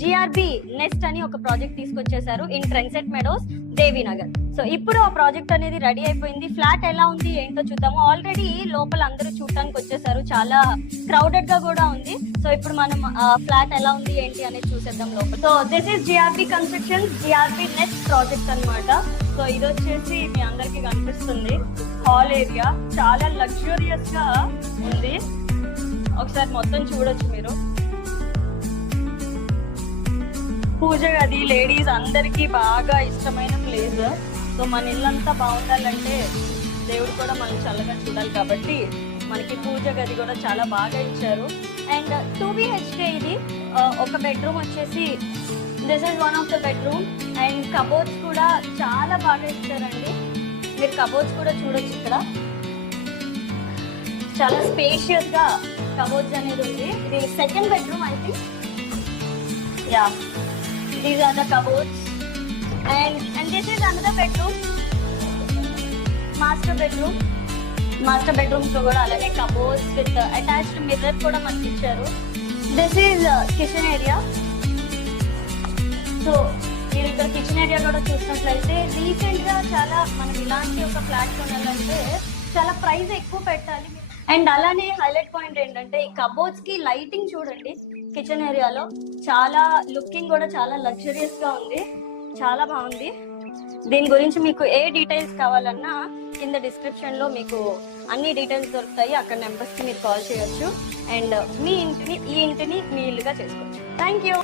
GRB nest అని ఒక project తీసుకొచ్చేసారు in Trendset Meadows Devinagar. So ఇప్పుడు ఆ ప్రాజెక్ట్ అనేది రెడీ అయిపోయింది. ఫ్లాట్ ఎలా ఉంది ఏంటో చూద్దాము. ఆల్రెడీ లోపల అందరూ చూడటానికి వచ్చేసారు, చాలా క్రౌడెడ్ గా కూడా ఉంది. సో ఇప్పుడు మనం ఫ్లాట్ ఎలా ఉంది ఏంటి అనేది చూసేద్దాం లోపల. So this is GRB construction GRB nest project అన్నమాట. సో ఇది వచ్చేసి మీ అందరికి కనిపిస్తుంది హాల్ ఏరియా, చాలా లగ్జూరియస్ గా ఉంది. ఒకసారి మొత్తం చూడొచ్చు మీరు. పూజ గది లేడీస్ అందరికి బాగా ఇష్టమైన ప్లేస్. సో మన ఇల్లంతా బాగుండాలంటే దేవుడు కూడా మనం చల్లగా చూడాలి కాబట్టి మనకి పూజ గది కూడా చాలా బాగా ఇచ్చారు. అండ్ 2 BHK ఇది. ఒక బెడ్రూమ్ వచ్చేసి this is one of the bedroom. And cupboards కూడా చాలా బాగా ఇచ్చారండి. మీరు కబోర్డ్స్ కూడా చూడొచ్చు ఇక్కడ. చాలా స్పేషియస్ గా కబోర్డ్స్ అనేది ఉంది. ఇది second bedroom I think. Yeah, these are the cupboards and this is another bedroom, master bedroom లో కూడా అలాగే cupboards with attached mirror కూడా మనకి ఇచ్చారు. this is kitchen area. So మీరు ఇక్కడ కిచెన్ ఏరియా కూడా చూసినట్లయితే రీసెంట్ గా చాలా మనం ఇలాంటి ఒక ఫ్లాట్ కొనాలంటే చాలా ప్రైస్ ఎక్కువ పెట్టాలి. అండ్ అలానే హైలైట్ పాయింట్ ఏంటంటే ఈ కబోర్డ్స్ కి లైటింగ్ చూడండి. కిచెన్ ఏరియాలో చాలా లుకింగ్ కూడా చాలా లగ్జరియస్ గా ఉంది, చాలా బాగుంది. దీని గురించి మీకు ఏ డీటెయిల్స్ కావాలన్నా కింద డిస్క్రిప్షన్ లో మీకు అన్ని డీటెయిల్స్ దొరుకుతాయి. అక్కడ నెంబర్స్ కి మీరు కాల్ చేయొచ్చు అండ్ మీ ఇంటిని మీ ఇల్లుగా చేసుకోవచ్చు. Thank you.